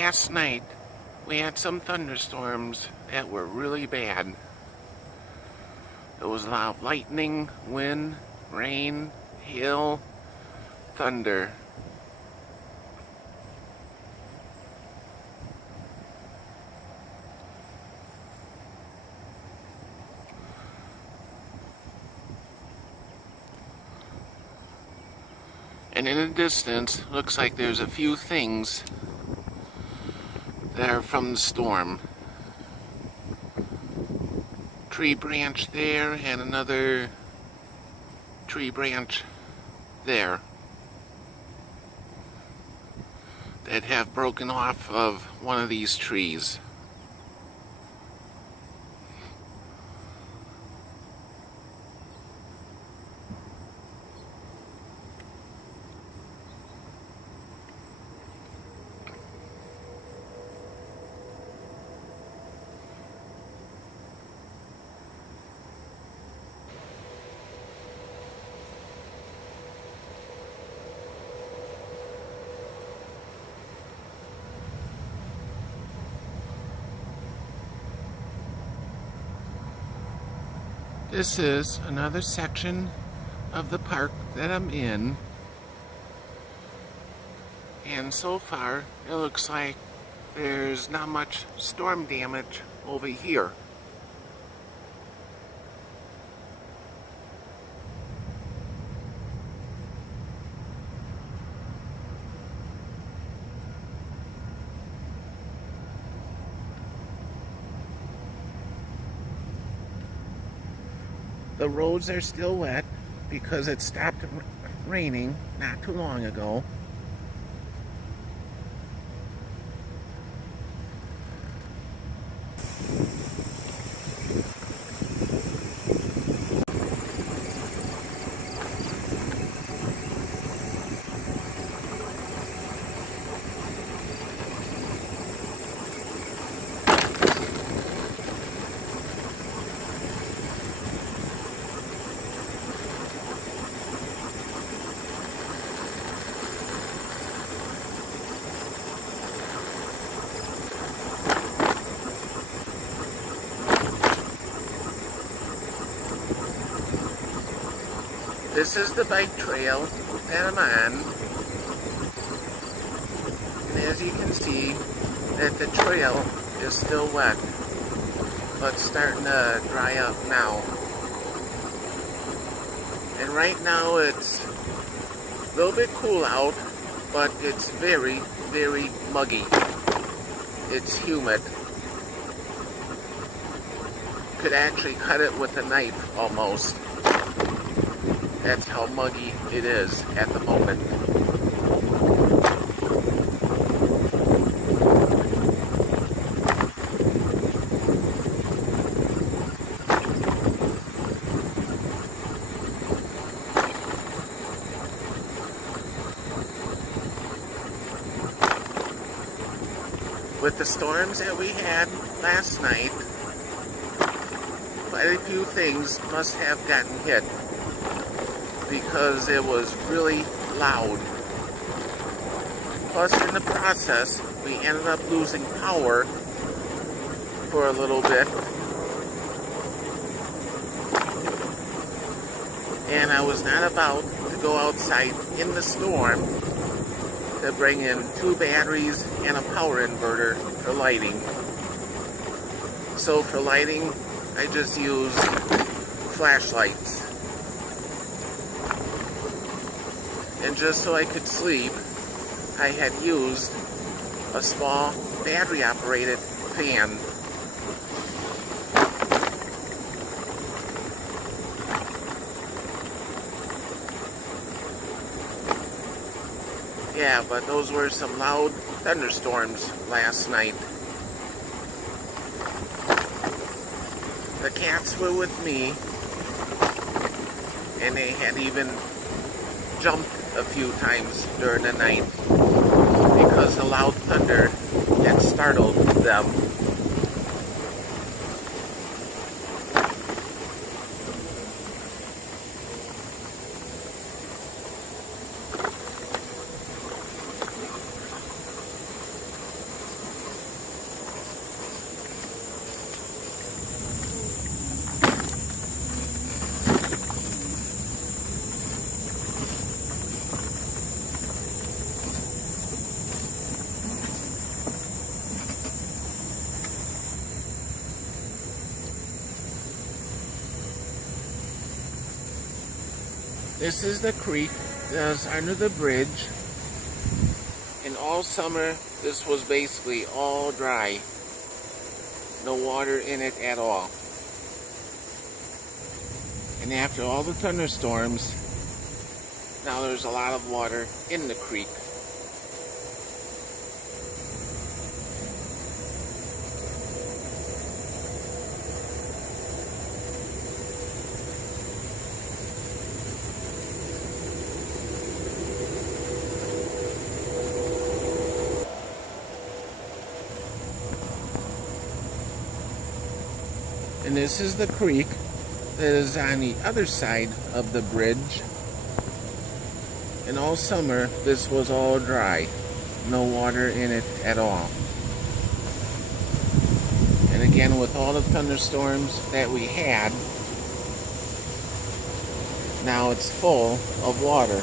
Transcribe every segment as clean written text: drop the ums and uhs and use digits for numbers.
last night we had some thunderstorms that were really bad. There was a lot of lightning, wind, rain, hail, thunder. And in the distance, looks like there's a few things that are from the storm. Tree branch there and another tree branch there that have broken off of one of these trees. This is another section of the park that I'm in, and so far it looks like there's not much storm damage over here. The roads are still wet because it stopped raining not too long ago. This is the bike trail that I'm on, and as you can see that the trail is still wet, but starting to dry up now. And right now it's a little bit cool out, but it's very, very muggy. It's humid. Could actually cut it with a knife almost. That's how muggy it is at the moment. With the storms that we had last night, quite a few things must have gotten hit, because it was really loud. Plus, in the process, we ended up losing power for a little bit. And I was not about to go outside in the storm to bring in 2 batteries and a power inverter for lighting. So for lighting, I just used flashlights. And just so I could sleep, I had used a small battery-operated fan. Yeah, but those were some loud thunderstorms last night. The cats were with me, and they had even jumped a few times during the night because the loud thunder had startled them. This is the creek that's under the bridge. And all summer, this was basically all dry. No water in it at all. And after all the thunderstorms, now there's a lot of water in the creek. And this is the creek that is on the other side of the bridge. And all summer, this was all dry. No water in it at all. And again, with all the thunderstorms that we had, now it's full of water.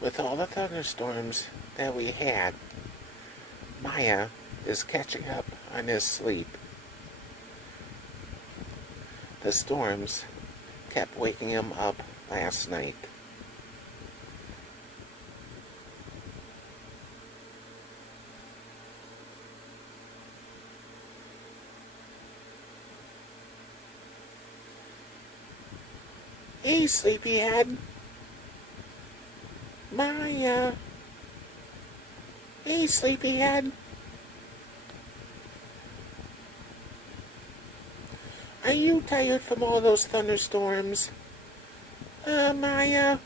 With all the thunderstorms that we had, Maya is catching up on his sleep. The storms kept waking him up last night. Hey, Sleepyhead. Maya. Hey, Sleepyhead. Are you tired from all those thunderstorms? Maya.